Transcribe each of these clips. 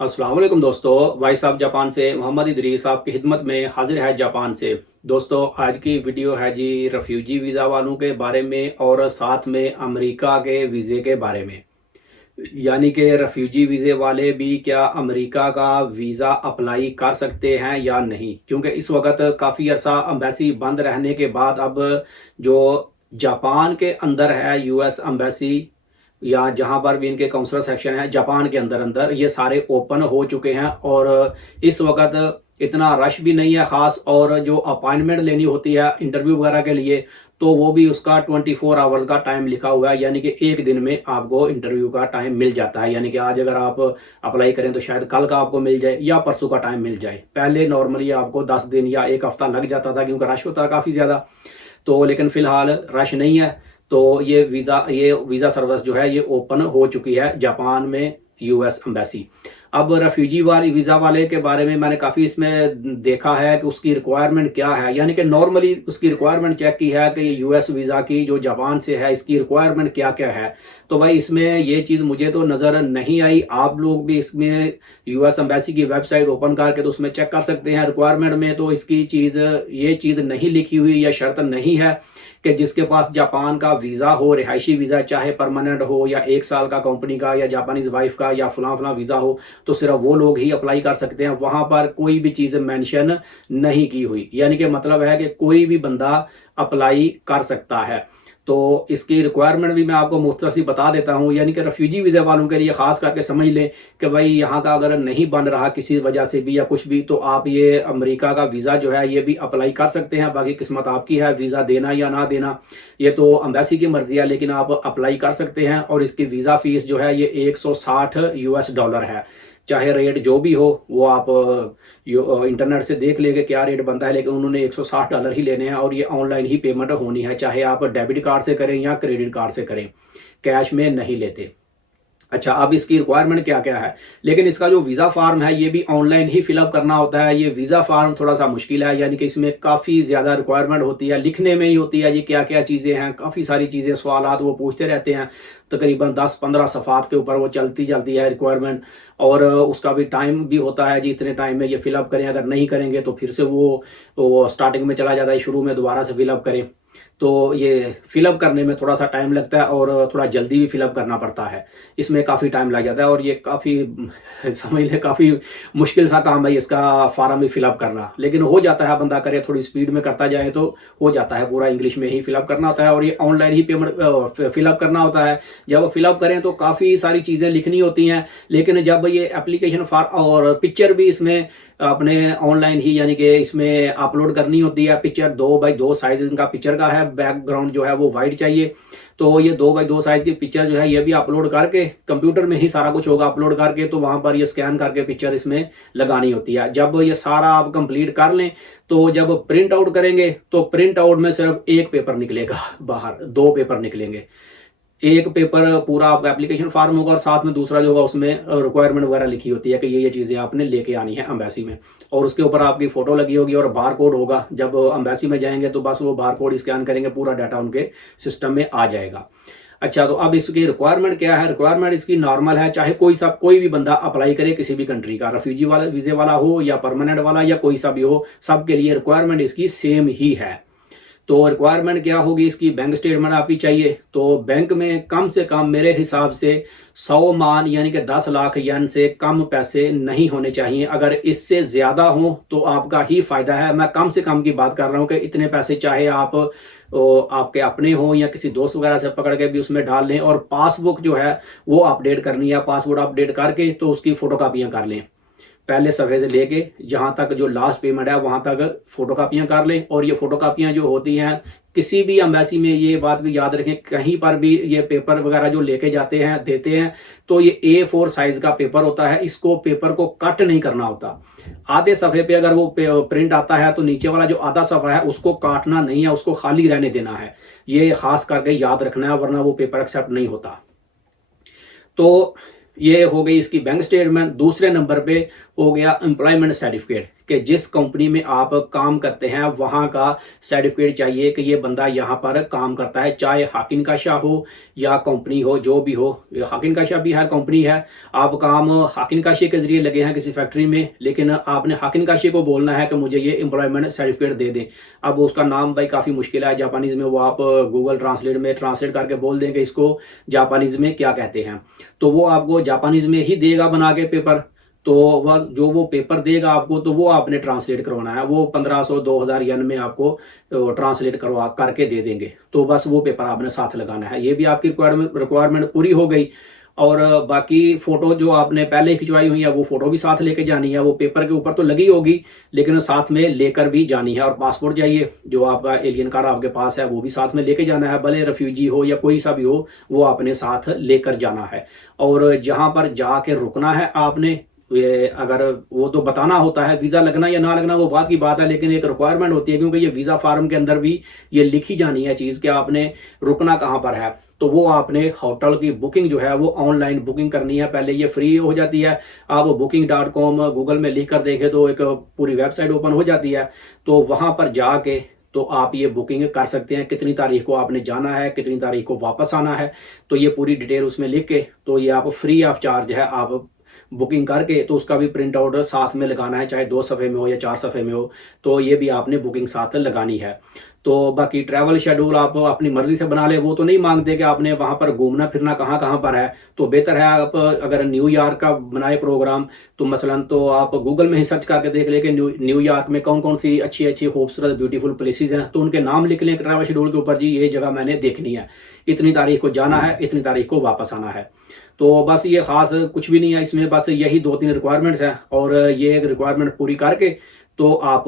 अस्सलाम वालेकुम दोस्तों। भाई साहब जापान से मोहम्मद इदरीस आपकी खिदमत में हाजिर है जापान से। दोस्तों आज की वीडियो है जी रेफ्यूजी वीज़ा वालों के बारे में और साथ में अमेरिका के वीज़े के बारे में। यानी कि रेफ्यूजी वीज़े वाले भी क्या अमेरिका का वीज़ा अप्लाई कर सकते हैं या नहीं, क्योंकि इस वक्त काफ़ी अर्सा अम्बेसी बंद रहने के बाद अब जो जापान के अंदर है यूएस अम्बेसी या जहां पर भी इनके काउंसलर सेक्शन है जापान के अंदर अंदर ये सारे ओपन हो चुके हैं और इस वक्त इतना रश भी नहीं है ख़ास। और जो अपॉइंटमेंट लेनी होती है इंटरव्यू वगैरह के लिए तो वो भी उसका 24 आवर्स का टाइम लिखा हुआ है, यानी कि एक दिन में आपको इंटरव्यू का टाइम मिल जाता है। यानी कि आज अगर आप अप्लाई करें तो शायद कल का आपको मिल जाए या परसों का टाइम मिल जाए। पहले नॉर्मली आपको 10 दिन या एक हफ्ता लग जाता था क्योंकि रश होता है काफ़ी ज़्यादा। तो लेकिन फ़िलहाल रश नहीं है। तो ये वीज़ा सर्विस जो है ये ओपन हो चुकी है जापान में यूएस एम्बेसी। अब रेफ्यूजी वाली वीज़ा वाले के बारे में मैंने काफ़ी इसमें देखा है कि उसकी रिक्वायरमेंट क्या है। यानी कि नॉर्मली उसकी रिक्वायरमेंट चेक की है कि ये यूएस वीज़ा की जो जापान से है इसकी रिक्वायरमेंट क्या क्या है। तो भाई इसमें ये चीज़ मुझे तो नज़र नहीं आई। आप लोग भी इसमें यूएस एम्बेसी की वेबसाइट ओपन करके तो उसमें चेक कर सकते हैं। रिक्वायरमेंट में तो इसकी ये चीज़ नहीं लिखी हुई या शर्त नहीं है कि जिसके पास जापान का वीज़ा हो, रिहायशी वीज़ा चाहे परमानेंट हो या 1 साल का कंपनी का या जापानीज़ वाइफ का या फलां फलां वीज़ा हो तो सिर्फ वो लोग ही अप्लाई कर सकते हैं। वहाँ पर कोई भी चीज़ मेंशन नहीं की हुई, यानी कि मतलब है कि कोई भी बंदा अप्लाई कर सकता है। तो इसकी रिक्वायरमेंट भी मैं आपको मुख्तसर सी बता देता हूँ। यानी कि रेफ्यूजी वीज़ा वालों के लिए ख़ास करके समझ लें कि भाई यहाँ का अगर नहीं बन रहा किसी वजह से भी या कुछ भी तो आप ये अमेरिका का वीज़ा जो है ये भी अप्लाई कर सकते हैं। बाकी किस्मत आपकी है, वीज़ा देना या ना देना ये तो एम्बेसी की मर्ज़ी है, लेकिन आप अप्लाई कर सकते हैं। और इसकी वीज़ा फ़ीस जो है ये 160 यूएस डॉलर है। चाहे रेट जो भी हो वो आप इंटरनेट से देख लेंगे क्या रेट बनता है, लेकिन उन्होंने 160 डॉलर ही लेने हैं और ये ऑनलाइन ही पेमेंट होनी है, चाहे आप डेबिट कार्ड से करें या क्रेडिट कार्ड से करें, कैश में नहीं लेते। अच्छा, अब इसकी रिक्वायरमेंट क्या क्या है, लेकिन इसका जो वीज़ा फॉर्म है ये भी ऑनलाइन ही फिलअप करना होता है। ये वीज़ा फॉर्म थोड़ा सा मुश्किल है, यानी कि इसमें काफ़ी ज़्यादा रिक्वायरमेंट होती है, लिखने में ही होती है ये क्या क्या चीज़ें हैं, काफ़ी सारी चीज़ें सवालात वो पूछते रहते हैं। तकरीबन 10-15 सफ़ात के ऊपर वो चलती है रिक्वायरमेंट। और उसका भी टाइम भी होता है जी, इतने टाइम में ये फिलअप करें, अगर नहीं करेंगे तो फिर से वो स्टार्टिंग में चला जाता है, शुरू में दोबारा से फिलअप करें। तो ये फिलअप करने में थोड़ा सा टाइम लगता है और थोड़ा जल्दी भी फिलअप करना पड़ता है, इसमें काफ़ी टाइम लग जाता है। और ये काफ़ी समझ लें काफ़ी मुश्किल सा काम है इसका फार्म भी फिलअप करना, लेकिन हो जाता है, बंदा करे थोड़ी स्पीड में करता जाए तो हो जाता है। पूरा इंग्लिश में ही फिलअप करना होता है और ये ऑनलाइन ही पेमेंट फिलअप करना होता है। जब फिलअप करें तो काफ़ी सारी चीज़ें लिखनी होती हैं, लेकिन जब ये एप्लीकेशन फॉर्म और पिक्चर भी इसमें अपने ऑनलाइन ही यानी कि इसमें अपलोड करनी होती है। पिक्चर 2x2 साइज इनका पिक्चर का है, बैकग्राउंड जो है वो वाइट चाहिए। तो ये 2x2 साइज की पिक्चर जो है ये भी अपलोड करके कंप्यूटर में ही सारा कुछ होगा, अपलोड करके तो वहां पर ये स्कैन करके पिक्चर इसमें लगानी होती है। जब ये सारा आप कंप्लीट कर लें तो जब प्रिंट आउट करेंगे तो प्रिंट आउट में सिर्फ एक पेपर निकलेगा, बाहर 2 पेपर निकलेंगे। एक पेपर पूरा आपका एप्लीकेशन फॉर्म होगा और साथ में दूसरा जो होगा उसमें रिक्वायरमेंट वगैरह लिखी होती है कि ये चीज़ें आपने लेके आनी है एम्बेसी में, और उसके ऊपर आपकी फ़ोटो लगी होगी और बार कोड होगा। जब एम्बेसी में जाएंगे तो बस वो बार कोड स्कैन करेंगे, पूरा डाटा उनके सिस्टम में आ जाएगा। अच्छा, तो अब इसकी रिक्वायरमेंट क्या है। रिक्वायरमेंट इसकी नॉर्मल है, चाहे कोई भी बंदा अप्लाई करे किसी भी कंट्री का, रेफ्यूजी वाला वीज़े वाला हो या परमानेंट वाला या कोई सा भी हो, सबके लिए रिक्वायरमेंट इसकी सेम ही है। तो रिक्वायरमेंट क्या होगी इसकी, बैंक स्टेटमेंट आपकी चाहिए। तो बैंक में कम से कम मेरे हिसाब से 100 मान यानी कि 10 लाख येन से कम पैसे नहीं होने चाहिए। अगर इससे ज़्यादा हो तो आपका ही फ़ायदा है। मैं कम से कम की बात कर रहा हूँ कि इतने पैसे चाहे आप आपके अपने हों या किसी दोस्त वगैरह से पकड़ के भी उसमें डाल लें। और पासबुक जो है वो अपडेट करनी है, पासबुक अपडेट करके तो उसकी फ़ोटोकॉपियाँ कर लें। पहले सफ़े से लेके जहाँ तक जो लास्ट पेमेंट है वहाँ तक फ़ोटोकॉपियाँ कर लें। और ये फ़ोटोकॉपियाँ जो होती हैं किसी भी एम्बेसी में, ये बात भी याद रखें, कहीं पर भी ये पेपर वगैरह जो लेके जाते हैं देते हैं तो ये A4 साइज़ का पेपर होता है। इसको पेपर को कट नहीं करना होता। आधे सफ़े पे अगर वो प्रिंट आता है तो नीचे वाला जो आधा सफ़ा है उसको काटना नहीं है, उसको खाली रहने देना है। ये खास करके याद रखना है, वरना वो पेपर एक्सेप्ट नहीं होता। तो ये हो गई इसकी बैंक स्टेटमेंट। दूसरे नंबर पे हो गया एम्प्लॉयमेंट सर्टिफिकेट कि जिस कंपनी में आप काम करते हैं वहाँ का सर्टिफिकेट चाहिए कि ये बंदा यहाँ पर काम करता है, चाहे हाकिन का शाह हो या कंपनी हो, जो भी हो। हाकिन का शाह भी हर कंपनी है, आप काम हाकिन का शाह के जरिए लगे हैं किसी फैक्ट्री में, लेकिन आपने हाकिन का शाह को बोलना है कि मुझे ये एम्प्लॉयमेंट सर्टिफिकेट दे दें। अब उसका नाम भाई काफ़ी मुश्किल है जापानीज़ में, वो आप गूगल ट्रांसलेट में ट्रांसलेट करके बोल दें कि इसको जापानीज़ में क्या कहते हैं, तो वो आपको जापानीज़ में ही देगा बना के पेपर। तो वह जो वो पेपर देगा आपको, तो वो आपने ट्रांसलेट करवाना है, वो 1500-2000 येन में आपको ट्रांसलेट करवा करके दे देंगे। तो बस वो पेपर आपने साथ लगाना है। ये भी आपकी रिक्वायरमेंट पूरी हो गई। और बाकी फ़ोटो जो आपने पहले खिंचवाई हुई है वो फ़ोटो भी साथ लेके जानी है। वो पेपर के ऊपर तो लगी होगी लेकिन साथ में लेकर भी जानी है। और पासपोर्ट चाहिए, जो आपका एलियन कार्ड आपके पास है वो भी साथ में लेके जाना है, भले रेफ्यूजी हो या कोई सा भी हो, वो आपने साथ लेकर जाना है। और जहाँ पर जाके रुकना है आपने, ये अगर वो तो बताना होता है, वीज़ा लगना या ना लगना वो बात की बात है, लेकिन एक रिक्वायरमेंट होती है, क्योंकि ये वीज़ा फार्म के अंदर भी ये लिखी जानी है चीज़ कि आपने रुकना कहाँ पर है। तो वो आपने होटल की बुकिंग जो है वो ऑनलाइन बुकिंग करनी है। पहले ये फ्री हो जाती है, आप booking.com गूगल में लिख कर देखें तो एक पूरी वेबसाइट ओपन हो जाती है। तो वहाँ पर जाके तो आप ये बुकिंग कर सकते हैं, कितनी तारीख को आपने जाना है, कितनी तारीख को वापस आना है, तो ये पूरी डिटेल उसमें लिख के तो ये आप फ्री ऑफ चार्ज है आप बुकिंग करके, तो उसका भी प्रिंट आउट साथ में लगाना है, चाहे 2 सफ़े में हो या 4 सफ़े में हो, तो ये भी आपने बुकिंग साथ लगानी है। तो बाकी ट्रैवल शेड्यूल आप अपनी मर्जी से बना ले, वो तो नहीं मांगते कि आपने वहाँ पर घूमना फिरना कहाँ कहाँ पर है। तो बेहतर है आप अगर न्यूयॉर्क का बनाए प्रोग्राम, तो मसलन तो आप गूगल में ही सर्च करके देख ले कि न्यूयॉर्क में कौन कौन सी अच्छी अच्छी खूबसूरत ब्यूटीफुल प्लेसेस हैं, तो उनके नाम लिख लें ट्रैवल शेड्यूल के ऊपर, जी ये जगह मैंने देखनी है, इतनी तारीख को जाना है, इतनी तारीख को वापस आना है। तो बस ये ख़ास कुछ भी नहीं है इसमें, बस यही 2-3 रिक्वायरमेंट्स हैं। और ये एक रिक्वायरमेंट पूरी करके तो आप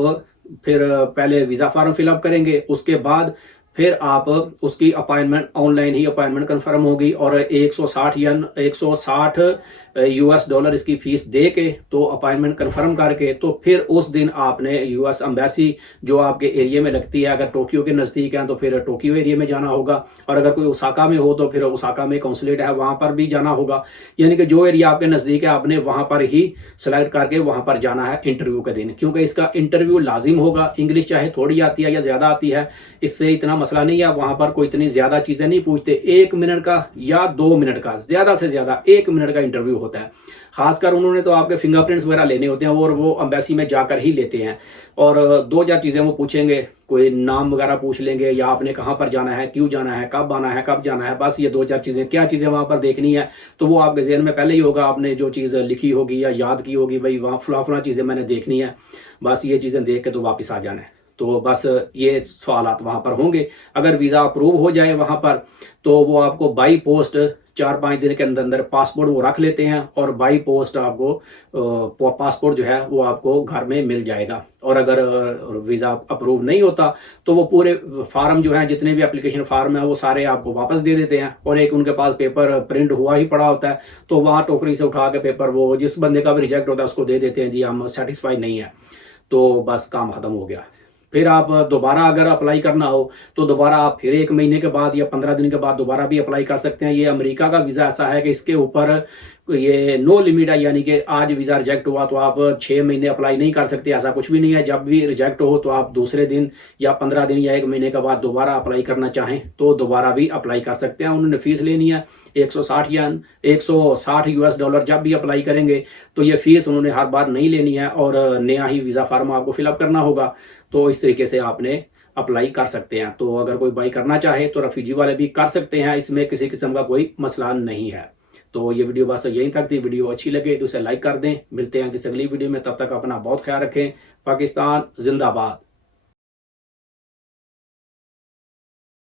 फिर पहले वीज़ा फॉर्म फिलअप करेंगे, उसके बाद फिर आप उसकी अपॉइंटमेंट ऑनलाइन ही अपॉइंटमेंट कंफर्म होगी। और 160 येन, 160 यूएस डॉलर इसकी फ़ीस दे के तो अपॉइंटमेंट कंफर्म करके तो फिर उस दिन आपने यूएस एम्बेसी जो आपके एरिया में लगती है, अगर टोक्यो के नज़दीक हैं तो फिर टोक्यो एरिया में जाना होगा, और अगर कोई ओसाका में हो तो फिर ओसाका में कौंसलेट है वहाँ पर भी जाना होगा। यानी कि जो एरिया आपके नज़दीक है आपने वहाँ पर ही सेलेक्ट करके वहाँ पर जाना है इंटरव्यू के दिन, क्योंकि इसका इंटरव्यू लाजिम होगा। इंग्लिश चाहे थोड़ी आती है या ज़्यादा आती है, इससे इतना मसला नहीं है, वहाँ पर कोई इतनी ज़्यादा चीज़ें नहीं पूछते। 1 मिनट का या 2 मिनट का, ज़्यादा से ज़्यादा 1 मिनट का इंटरव्यू होता है। खासकर उन्होंने तो आपके फिंगरप्रिंट्स वगैरह लेने होते हैं, और वो एम्बेसी में जाकर ही लेते हैं। और 2-4 चीज़ें वो पूछेंगे, कोई नाम वगैरह पूछ लेंगे, या आपने कहाँ पर जाना है, क्यों जाना है, कब आना है, कब जाना है, बस ये 2-4 चीज़ें। क्या चीज़ें वहाँ पर देखनी है तो वो आपके जहन में पहले ही होगा, आपने जो चीज़ लिखी होगी या याद की होगी, भाई वहाँ फला चीज़ें मैंने देखनी है, बस ये चीज़ें देख के तो वापस आ जाना है। तो बस ये सवालात वहाँ पर होंगे। अगर वीज़ा अप्रूव हो जाए वहाँ पर, तो वो आपको बाई पोस्ट 4-5 दिन के अंदर अंदर पासपोर्ट वो रख लेते हैं, और बाई पोस्ट आपको पासपोर्ट जो है वो आपको घर में मिल जाएगा। और अगर वीज़ा अप्रूव नहीं होता तो वो पूरे फार्म जो हैं, जितने भी एप्लीकेशन फार्म है, वो सारे आपको वापस दे देते हैं। और एक उनके पास पेपर प्रिंट हुआ ही पड़ा होता है, तो वहाँ टोकरी से उठा के पेपर वो जिस बंदे का भी रिजेक्ट होता है उसको दे देते हैं, जी हम सेटिस्फाई नहीं है, तो बस काम ख़त्म हो गया। फिर आप दोबारा अगर अप्लाई करना हो तो दोबारा आप फिर 1 महीने के बाद या 15 दिन के बाद दोबारा भी अप्लाई कर सकते हैं। ये अमेरिका का वीज़ा ऐसा है कि इसके ऊपर ये नो लिमिट है, यानी कि आज वीज़ा रिजेक्ट हुआ तो आप 6 महीने अप्लाई नहीं कर सकते, ऐसा कुछ भी नहीं है। जब भी रिजेक्ट हो तो आप दूसरे दिन या 15 दिन या 1 महीने के बाद दोबारा अप्लाई करना चाहें तो दोबारा भी अप्लाई कर सकते हैं। उन्होंने फ़ीस लेनी है 160 येन, 160 यूएस डॉलर। जब भी अप्लाई करेंगे तो ये फ़ीस उन्होंने हर बार नहीं लेनी है, और नया ही वीज़ा फार्म आपको फिलअप करना होगा। तो इस तरीके से आपने अप्लाई कर सकते हैं। तो अगर कोई बाई करना चाहे तो रेफ्यूजी वाले भी कर सकते हैं, इसमें किसी किस्म का कोई मसला नहीं है। तो ये वीडियो बस यहीं तक थी। वीडियो अच्छी लगे तो इसे लाइक कर दें। मिलते हैं किसी अगली वीडियो में, तब तक अपना बहुत ख्याल रखें। पाकिस्तान जिंदाबाद।